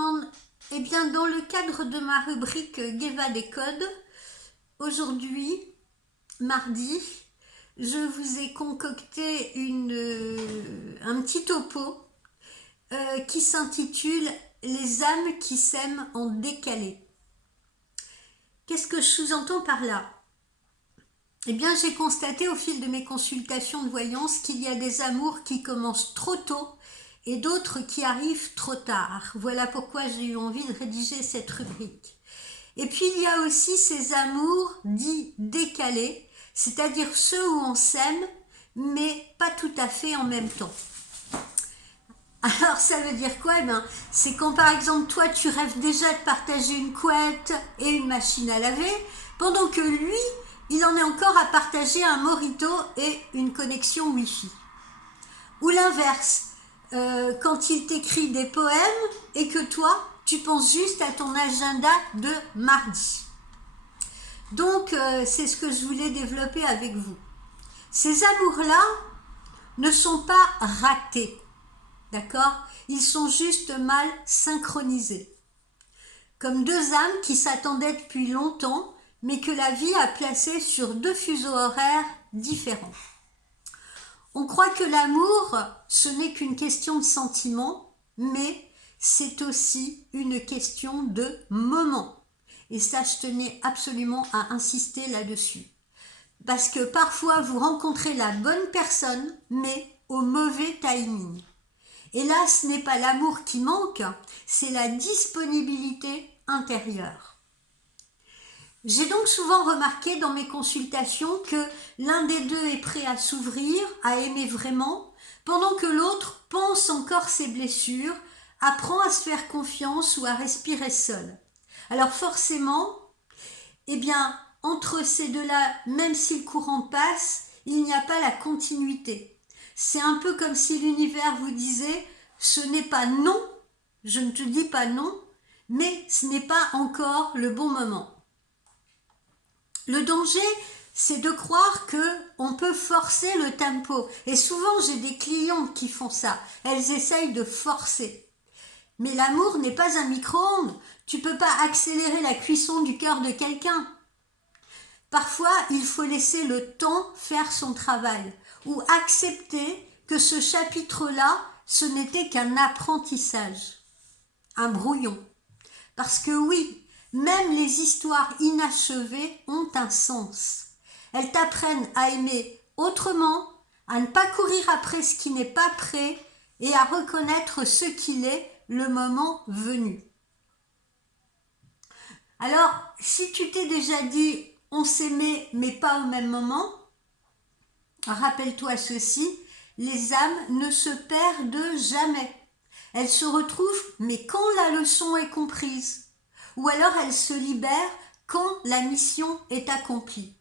demande, eh bien dans le cadre de ma rubrique Gueva des codes, aujourd'hui, mardi, je vous ai concocté un petit topo qui s'intitule Les âmes qui s'aiment en décalé. Qu'est-ce que je sous-entends par là? Eh bien, j'ai constaté au fil de mes consultations de voyance qu'il y a des amours qui commencent trop tôt et d'autres qui arrivent trop tard. Voilà pourquoi j'ai eu envie de rédiger cette rubrique. Et puis, il y a aussi ces amours dits décalés, c'est-à-dire ceux où on s'aime, mais pas tout à fait en même temps. Alors, ça veut dire quoi? Eh bien, c'est quand, par exemple, toi, tu rêves déjà de partager une couette et une machine à laver, pendant que lui, il en est encore à partager un mojito et une connexion Wi-Fi. Ou l'inverse, quand il t'écrit des poèmes et que toi, tu penses juste à ton agenda de mardi. Donc, c'est ce que je voulais développer avec vous. Ces amours-là ne sont pas ratés, d'accord? Ils sont juste mal synchronisés. Comme deux âmes qui s'attendaient depuis longtemps, mais que la vie a placé sur deux fuseaux horaires différents. On croit que l'amour, ce n'est qu'une question de sentiment, mais c'est aussi une question de moment. Et ça, je tenais absolument à insister là-dessus. Parce que parfois, vous rencontrez la bonne personne, mais au mauvais timing. Et là, ce n'est pas l'amour qui manque, c'est la disponibilité intérieure. J'ai donc souvent remarqué dans mes consultations que l'un des deux est prêt à s'ouvrir, à aimer vraiment, pendant que l'autre pense encore ses blessures, apprend à se faire confiance ou à respirer seul. Alors forcément, eh bien, entre ces deux-là, même si le courant passe, il n'y a pas la continuité. C'est un peu comme si l'univers vous disait « ce n'est pas non, je ne te dis pas non, mais ce n'est pas encore le bon moment ». Le danger, c'est de croire qu'on peut forcer le tempo. Et souvent, j'ai des clientes qui font ça. Elles essayent de forcer. Mais l'amour n'est pas un micro-ondes. Tu ne peux pas accélérer la cuisson du cœur de quelqu'un. Parfois, il faut laisser le temps faire son travail. Ou accepter que ce chapitre-là, ce n'était qu'un apprentissage. Un brouillon. Parce que oui, même les histoires inachevées ont un sens. Elles t'apprennent à aimer autrement, à ne pas courir après ce qui n'est pas prêt et à reconnaître ce qu'il est le moment venu. Alors, si tu t'es déjà dit « on s'aimait mais pas au même moment », rappelle-toi ceci, les âmes ne se perdent jamais. Elles se retrouvent mais quand la leçon est comprise. Ou alors elle se libère quand la mission est accomplie.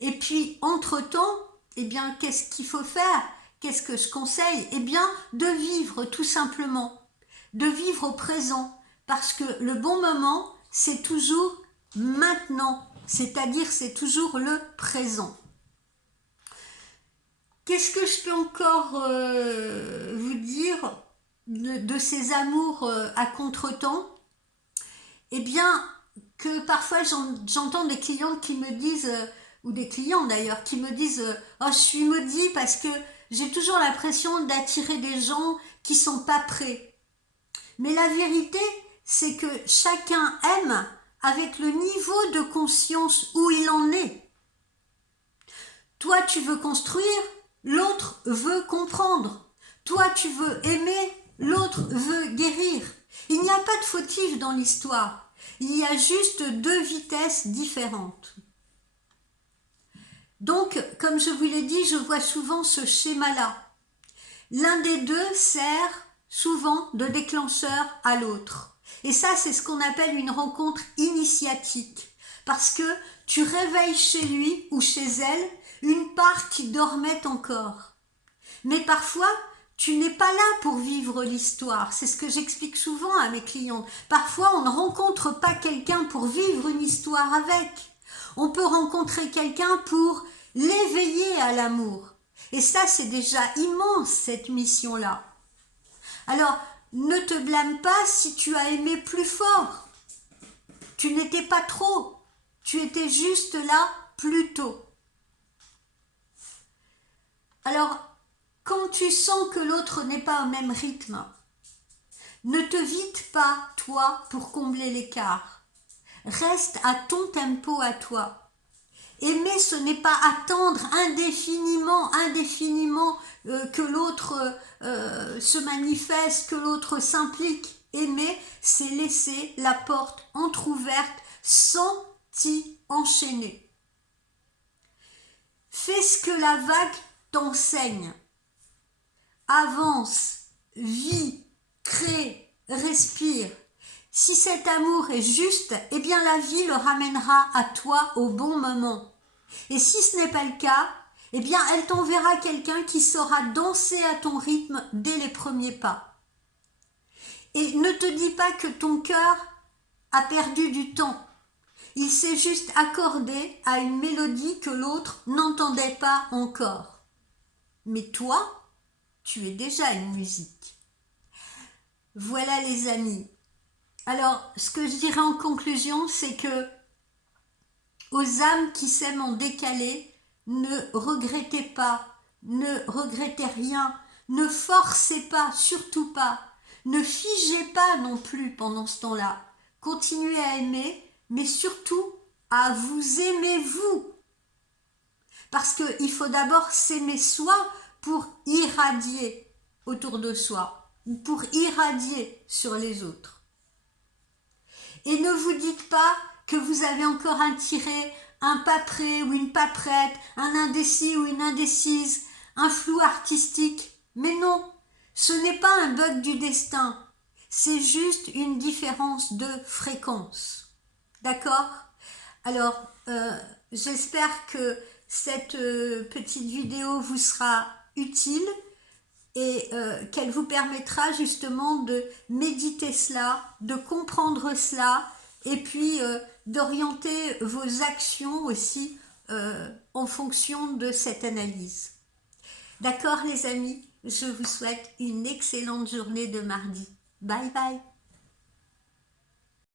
Et puis, entre-temps, eh bien, qu'est-ce qu'il faut faire? Qu'est-ce que je conseille? Eh bien, de vivre tout simplement, de vivre au présent, parce que le bon moment, c'est toujours maintenant, c'est-à-dire c'est toujours le présent. Qu'est-ce que je peux encore vous dire de ces amours à contre-temps? Eh bien, que parfois j'entends des clientes qui me disent, ou des clients d'ailleurs, qui me disent « Oh, je suis maudit parce que j'ai toujours l'impression d'attirer des gens qui sont pas prêts. » Mais la vérité, c'est que chacun aime avec le niveau de conscience où il en est. Toi, tu veux construire, l'autre veut comprendre. Toi, tu veux aimer, l'autre veut guérir. Il n'y a pas de fautif dans l'histoire. Il y a juste deux vitesses différentes. Donc, comme je vous l'ai dit, je vois souvent ce schéma-là. L'un des deux sert souvent de déclencheur à l'autre. Et ça, c'est ce qu'on appelle une rencontre initiatique. Parce que tu réveilles chez lui ou chez elle une part qui dormait encore. Mais parfois, tu n'es pas là pour vivre l'histoire. C'est ce que j'explique souvent à mes clients. Parfois, on ne rencontre pas quelqu'un pour vivre une histoire avec. On peut rencontrer quelqu'un pour l'éveiller à l'amour. Et ça, c'est déjà immense, cette mission-là. Alors, ne te blâme pas si tu as aimé plus fort. Tu n'étais pas trop, tu étais juste là plus tôt. Alors, quand tu sens que l'autre n'est pas au même rythme, ne te vide pas, toi, pour combler l'écart. Reste à ton tempo à toi. Aimer, ce n'est pas attendre indéfiniment que l'autre se manifeste, que l'autre s'implique. Aimer, c'est laisser la porte entr'ouverte sans t'y enchaîner. Fais ce que la vague t'enseigne. Avance, vis, crée, respire. Si cet amour est juste, eh bien la vie le ramènera à toi au bon moment. Et si ce n'est pas le cas, eh bien elle t'enverra quelqu'un qui saura danser à ton rythme dès les premiers pas. Et ne te dis pas que ton cœur a perdu du temps. Il s'est juste accordé à une mélodie que l'autre n'entendait pas encore. Mais toi, tu es déjà une musique. Voilà les amis. Alors, ce que je dirais en conclusion, c'est que aux âmes qui s'aiment en décalé, ne regrettez pas, ne regrettez rien, ne forcez pas, surtout pas, ne figez pas non plus pendant ce temps-là. Continuez à aimer, mais surtout à vous aimer vous. Parce qu'il faut d'abord s'aimer soi pour irradier autour de soi, pour irradier sur les autres. Et ne vous dites pas que vous avez encore un tiré, un paperé ou une paperette, un indécis ou une indécise, un flou artistique. Mais non, ce n'est pas un bug du destin, c'est juste une différence de fréquence. D'accord ? Alors, j'espère que cette petite vidéo vous sera utile et qu'elle vous permettra justement de méditer cela, de comprendre cela et puis d'orienter vos actions aussi en fonction de cette analyse. D'accord les amis, je vous souhaite une excellente journée de mardi. Bye bye.